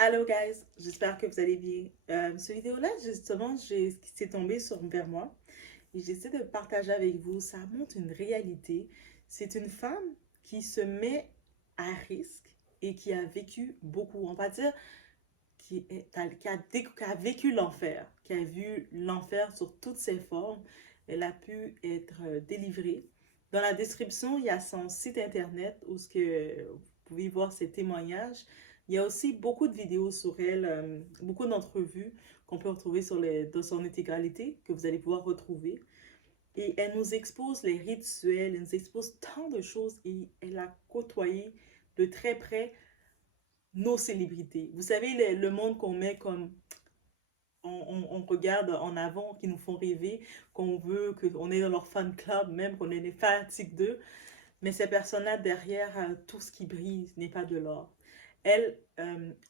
Hello guys, j'espère que vous allez bien. Cette vidéo-là, justement, c'est tombé vers moi et j'essaie de partager avec vous. Ça montre une réalité. C'est une femme qui se met à risque et qui a vécu beaucoup. On va dire qui a vécu l'enfer, qui a vu l'enfer sur toutes ses formes. Elle a pu être délivrée. Dans la description, il y a son site internet où vous pouvez voir ses témoignages. Il y a aussi beaucoup de vidéos sur elle, beaucoup d'entrevues qu'on peut retrouver dans son intégralité, que vous allez pouvoir retrouver. Et elle nous expose les rituels, elle nous expose tant de choses et elle a côtoyé de très près nos célébrités. Vous savez, le monde qu'on met comme on regarde en avant, qui nous font rêver, qu'on veut, qu'on est dans leur fan club, même qu'on est des fanatiques d'eux. Mais ces personnes-là, derrière, tout ce qui brille n'est pas de l'or. Elle,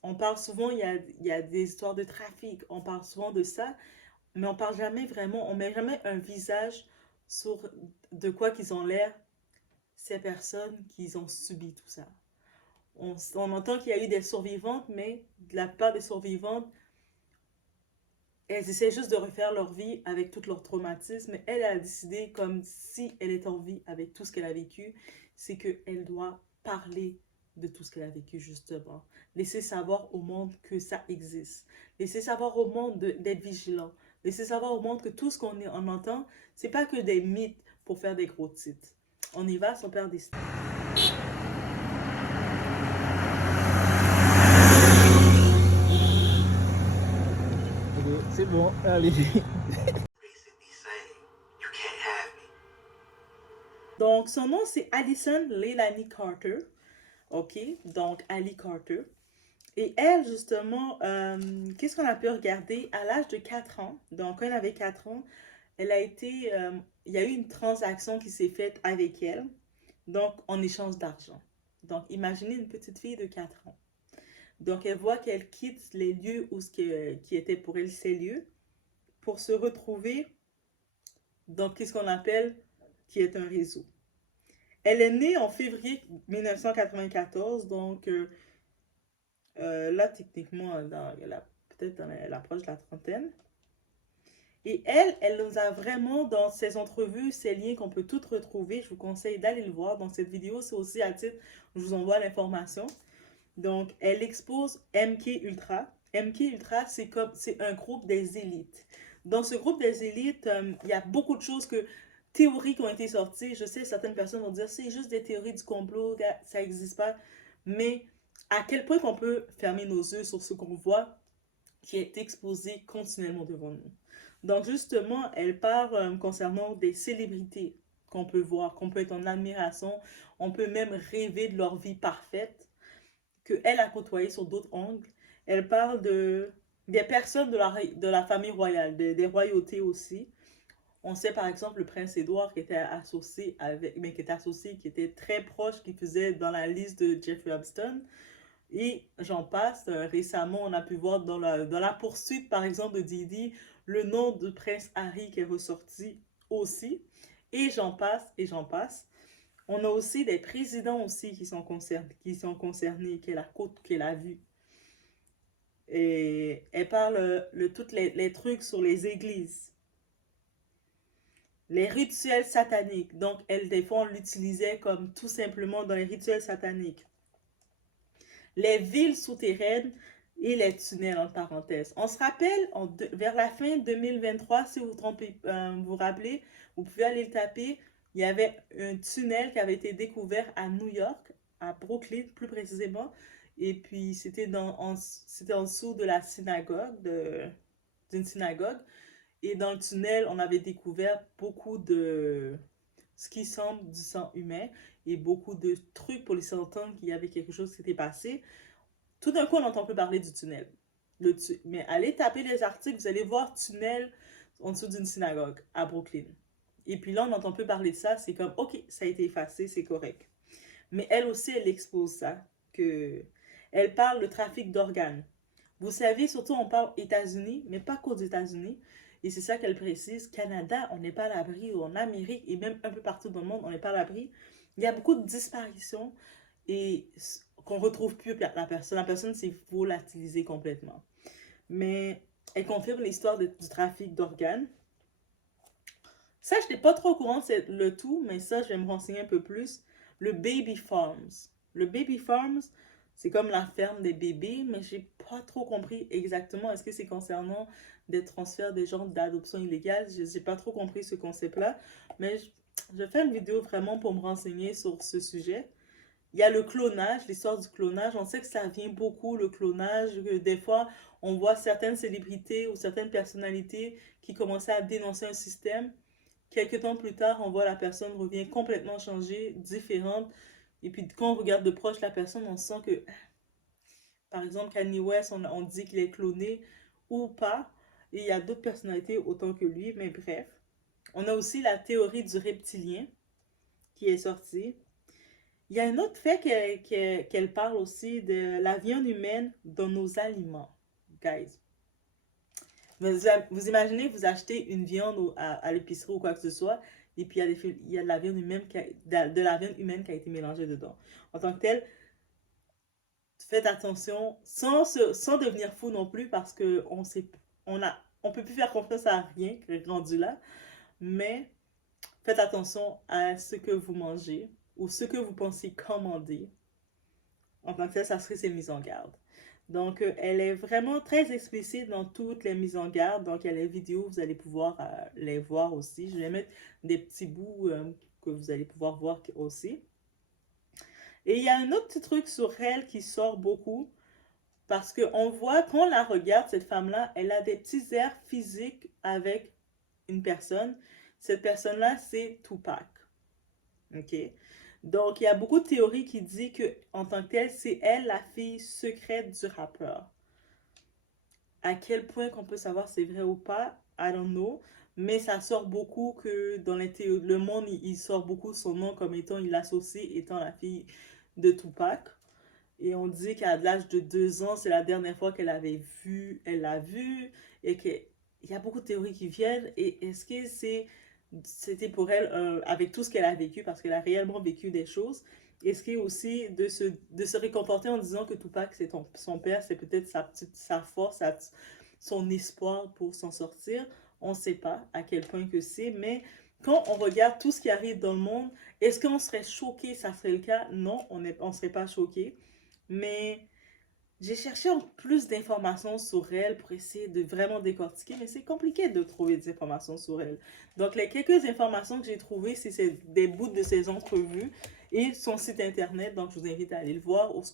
on parle souvent, il y a des histoires de trafic, on parle souvent de ça, mais on parle jamais vraiment, on met jamais un visage sur de quoi qu'ils ont l'air, ces personnes qui ont subi tout ça. On entend qu'il y a eu des survivantes, mais de la part des survivantes, elles essaient juste de refaire leur vie avec tout leur traumatisme. Mais elle a décidé, comme si elle est en vie avec tout ce qu'elle a vécu, c'est qu'elle doit parler de tout ce qu'elle a vécu, justement. Laisser savoir au monde que ça existe. Laisser savoir au monde d'être vigilant. Laisser savoir au monde que tout ce on entend, c'est pas que des mythes pour faire des gros titres. On y va sans perdre des steaks. Ok, c'est bon, allez. Donc, son nom, c'est Allison Leilani Carter. OK? Donc, Ali Carter. Et elle, justement, qu'est-ce qu'on a pu regarder à l'âge de 4 ans? Donc, quand elle avait 4 ans, il y a eu une transaction qui s'est faite avec elle, donc en échange d'argent. Donc, imaginez une petite fille de 4 ans. Donc, elle voit qu'elle quitte les lieux qui étaient pour elle ces lieux pour se retrouver dans qu'est-ce qu'on appelle qui est un réseau. Elle est née en février 1994, donc là, techniquement, elle approche de la trentaine. Et elle nous a vraiment, dans ses entrevues, ces liens qu'on peut toutes retrouver. Je vous conseille d'aller le voir. Dans cette vidéo, c'est aussi à titre, je vous envoie l'information. Donc, elle expose MK Ultra. MK Ultra, c'est un groupe des élites. Dans ce groupe des élites, il y a beaucoup de choses théories qui ont été sorties. Je sais, certaines personnes vont dire, c'est juste des théories du complot, ça n'existe pas. Mais à quel point qu'on peut fermer nos yeux sur ce qu'on voit qui est exposé continuellement devant nous. Donc justement, elle parle concernant des célébrités qu'on peut voir, qu'on peut être en admiration, on peut même rêver de leur vie parfaite, qu'elle a côtoyé sur d'autres angles. Elle parle des personnes de la famille royale, des royautés aussi. On sait par exemple le prince Édouard qui était associé qui était très proche, qui faisait dans la liste de Jeffrey Epstein. Et j'en passe. Récemment, on a pu voir dans la poursuite, par exemple, de Didi, le nom de Prince Harry qui est ressorti aussi. Et j'en passe, et j'en passe. On a aussi des présidents aussi qui sont concernés, qu'elle a vu. Et elle parle tous les trucs sur les églises, les rituels sataniques. Donc, elle, des fois, on l'utilisait comme tout simplement dans les rituels sataniques. Les villes souterraines et les tunnels, en parenthèse. On se rappelle, vers la fin 2023, si vous vous rappelez, vous pouvez aller le taper, il y avait un tunnel qui avait été découvert à New York, à Brooklyn plus précisément, et puis c'était en dessous de la synagogue, d'une synagogue, et dans le tunnel, on avait découvert beaucoup de ce qui semble du sang humain et beaucoup de trucs pour laisser entendre qu'il y avait quelque chose qui s'était passé. Tout d'un coup, on n'entend plus parler du tunnel. Mais allez taper les articles, vous allez voir tunnel en dessous d'une synagogue à Brooklyn. Et puis là, on n'entend plus parler de ça. C'est comme, OK, ça a été effacé, c'est correct. Mais elle aussi, elle expose ça. Elle parle de trafic d'organes. Vous savez, surtout, on parle États-Unis, mais pas qu'aux États-Unis. Et c'est ça qu'elle précise. Canada, on n'est pas à l'abri. Ou en Amérique, et même un peu partout dans le monde, on n'est pas à l'abri. Il y a beaucoup de disparitions. Et qu'on retrouve plus la personne. La personne s'est volatilisée complètement. Mais elle confirme l'histoire du trafic d'organes. Ça, je n'étais pas trop au courant de le tout, mais ça, je vais me renseigner un peu plus. Le Baby Farms. Le Baby Farms, c'est comme la ferme des bébés, mais j'ai pas trop compris exactement. Est-ce que c'est concernant des transferts des gens d'adoption illégale? Je n'ai pas trop compris ce concept-là, mais je fais une vidéo vraiment pour me renseigner sur ce sujet. Il y a le clonage, l'histoire du clonage. On sait que ça vient beaucoup, le clonage. Que des fois, on voit certaines célébrités ou certaines personnalités qui commençaient à dénoncer un système. Quelques temps plus tard, on voit la personne revient complètement changée, différente. Et puis, quand on regarde de proche la personne, on sent que, par exemple, Kanye West, on dit qu'il est cloné ou pas. Et il y a d'autres personnalités autant que lui, mais bref. On a aussi la théorie du reptilien qui est sortie. Il y a un autre fait qu'elle parle aussi de la viande humaine dans nos aliments, guys. Vous imaginez, vous achetez une viande à l'épicerie ou quoi que ce soit, et puis il y a de la viande humaine de la viande humaine qui a été mélangée dedans. En tant que tel, faites attention, sans devenir fou non plus, parce que on peut plus faire confiance à rien rendu là, mais faites attention à ce que vous mangez ou ce que vous pensez commander. En tant que tel, ça serait ses mises en garde. Donc, elle est vraiment très explicite dans toutes les mises en garde. Donc, il y a les vidéos, vous allez pouvoir les voir aussi. Je vais mettre des petits bouts que vous allez pouvoir voir aussi. Et il y a un autre petit truc sur elle qui sort beaucoup. Parce qu'on voit, quand on la regarde, cette femme-là, elle a des petits airs physiques avec une personne. Cette personne-là, c'est Tupac. OK? Donc, il y a beaucoup de théories qui disent que, en tant que telle, c'est elle la fille secrète du rappeur. À quel point qu'on peut savoir si c'est vrai ou pas, I don't know. Mais ça sort beaucoup que dans le monde, il sort beaucoup son nom comme étant, il l'associe étant la fille de Tupac. Et on dit qu'à l'âge de 2 ans, c'est la dernière fois qu'elle avait vu, elle l'a vu. Et qu'il y a beaucoup de théories qui viennent. Et est-ce que c'était pour elle, avec tout ce qu'elle a vécu, parce qu'elle a réellement vécu des choses, est-ce qu'il y a aussi de se réconforter en disant que Tupac, c'est son père, c'est peut-être sa force, son espoir pour s'en sortir. On ne sait pas à quel point que c'est, mais quand on regarde tout ce qui arrive dans le monde, est-ce qu'on serait choqué? Ça serait le cas? Non, on ne serait pas choqué. Mais j'ai cherché plus d'informations sur elle pour essayer de vraiment décortiquer, mais c'est compliqué de trouver des informations sur elle. Donc, les quelques informations que j'ai trouvées, c'est des bouts de ses entrevues et son site internet. Donc, je vous invite à aller le voir où,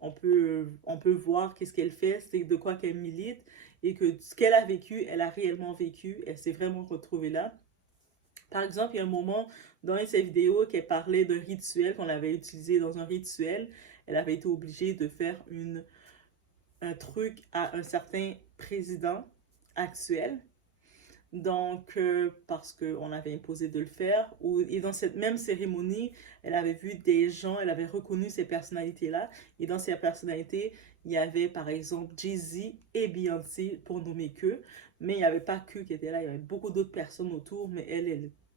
on peut voir qu'est-ce qu'elle fait, c'est de quoi qu'elle milite et que ce qu'elle a vécu, elle a réellement vécu. Elle s'est vraiment retrouvée là. Par exemple, il y a un moment dans une de ses vidéos qu'elle parlait d'un rituel qu'on avait utilisé dans un rituel. Elle avait été obligée de faire un truc à un certain président actuel. Donc, parce qu'on avait imposé de le faire. Et dans cette même cérémonie, elle avait vu des gens, elle avait reconnu ces personnalités-là. Et dans ces personnalités, il y avait par exemple Jay-Z et Beyoncé, pour nommer que. Mais il n'y avait pas que qui étaient là, il y avait beaucoup d'autres personnes autour. Mais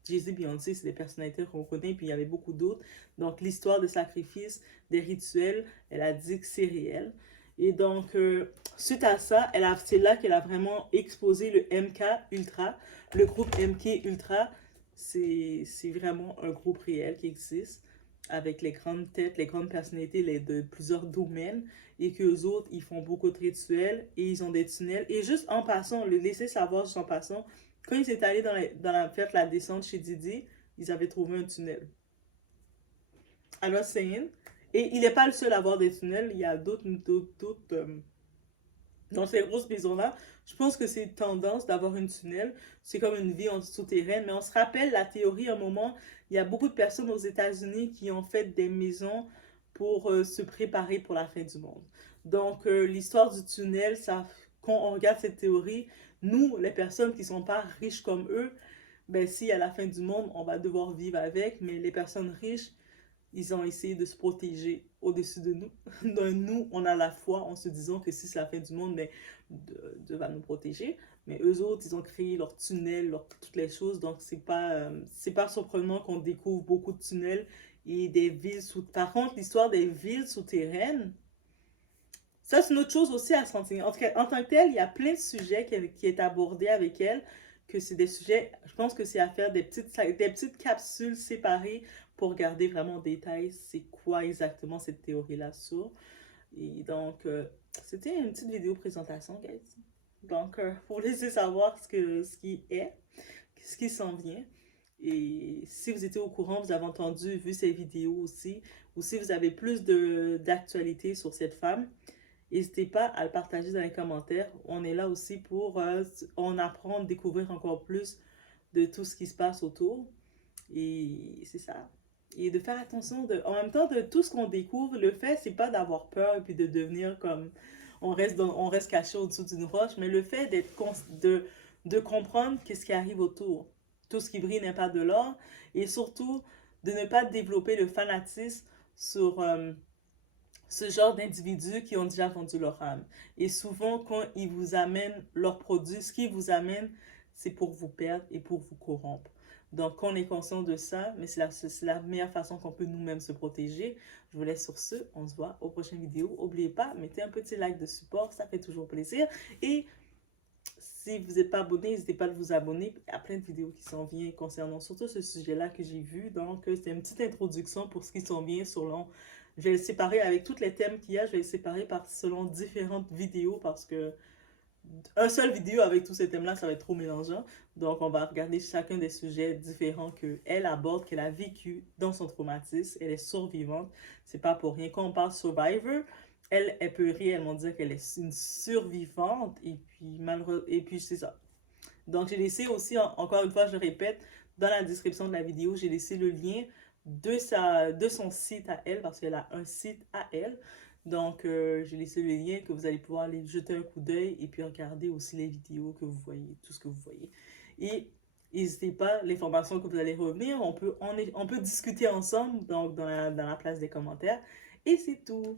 Jay-Z, Beyoncé, c'est des personnalités qu'on connaît. Puis il y avait beaucoup d'autres. Donc, l'histoire de sacrifice, des rituels, elle a dit que c'est réel. Et donc, suite à ça, c'est là qu'elle a vraiment exposé le MK Ultra. Le groupe MK Ultra, c'est vraiment un groupe réel qui existe avec les grandes têtes, les grandes personnalités de plusieurs domaines et qu'eux autres, ils font beaucoup de rituels et ils ont des tunnels. Et juste en passant, le laisser savoir juste en passant, quand ils étaient allés faire la descente chez Didi, ils avaient trouvé un tunnel. Alors, saying. Et il n'est pas le seul à avoir des tunnels, il y a d'autres dans ces grosses maisons-là. Je pense que c'est tendance d'avoir une tunnel. C'est comme une vie en souterraine. Mais on se rappelle la théorie, à un moment, il y a beaucoup de personnes aux États-Unis qui ont fait des maisons pour se préparer pour la fin du monde. Donc, l'histoire du tunnel, quand on regarde cette théorie, nous, les personnes qui ne sont pas riches comme eux, ben, si à la fin du monde, on va devoir vivre avec, mais les personnes riches, ils ont essayé de se protéger au-dessus de nous. Donc, nous, on a la foi en se disant que si c'est la fin du monde, mais Dieu va nous protéger. Mais eux autres, ils ont créé leur tunnel, toutes les choses. Donc, c'est pas surprenant qu'on découvre beaucoup de tunnels et des villes sous... Par contre, l'histoire des villes souterraines, ça, c'est une autre chose aussi à se renseigner. En tout cas, en tant que tel, il y a plein de sujets qui est abordé avec elle, que c'est des sujets, je pense que c'est à faire des petites capsules séparées pour regarder vraiment en détail c'est quoi exactement cette théorie-là sur. Et donc, c'était une petite vidéo présentation, guys. Donc, pour laisser savoir ce qui est, ce qui s'en vient. Et si vous étiez au courant, vous avez entendu, vu ces vidéos aussi, ou si vous avez plus d'actualité sur cette femme, n'hésitez pas à le partager dans les commentaires. On est là aussi pour en apprendre, découvrir encore plus de tout ce qui se passe autour. Et c'est ça. Et de faire attention, en même temps, de tout ce qu'on découvre, le fait, c'est pas d'avoir peur et puis de devenir comme... on reste caché au-dessous d'une roche, mais le fait de comprendre qu'est-ce qui arrive autour. Tout ce qui brille n'est pas de l'or. Et surtout, de ne pas développer le fanatisme sur ce genre d'individus qui ont déjà vendu leur âme. Et souvent, quand ils vous amènent leurs produits, ce qu'ils vous amènent, c'est pour vous perdre et pour vous corrompre. Donc, on est conscient de ça, mais c'est la meilleure façon qu'on peut nous-mêmes se protéger. Je vous laisse sur ce. On se voit aux prochaines vidéos. N'oubliez pas, mettez un petit like de support, ça fait toujours plaisir. Et si vous n'êtes pas abonné, n'hésitez pas à vous abonner. Il y a plein de vidéos qui s'en viennent concernant surtout ce sujet-là que j'ai vu. Donc, c'est une petite introduction pour ce qui s'en vient selon... Je vais le séparer avec tous les thèmes qu'il y a. Je vais le séparer selon différentes vidéos parce que un seul vidéo avec tous ces thèmes-là, ça va être trop mélangeant. Donc, on va regarder chacun des sujets différents qu'elle aborde, qu'elle a vécu dans son traumatisme. Elle est survivante. C'est pas pour rien. Quand on parle survivor, elle peut réellement dire qu'elle est une survivante. Et puis, malheureusement, et puis c'est ça. Donc, j'ai laissé aussi, encore une fois, je répète, dans la description de la vidéo, j'ai laissé le lien de son site à elle, parce qu'elle a un site à elle. Donc, j'ai laissé le lien que vous allez pouvoir aller jeter un coup d'œil et puis regarder aussi les vidéos que vous voyez, tout ce que vous voyez. Et n'hésitez pas, l'information que vous allez revenir, on peut discuter ensemble donc dans la place des commentaires. Et c'est tout.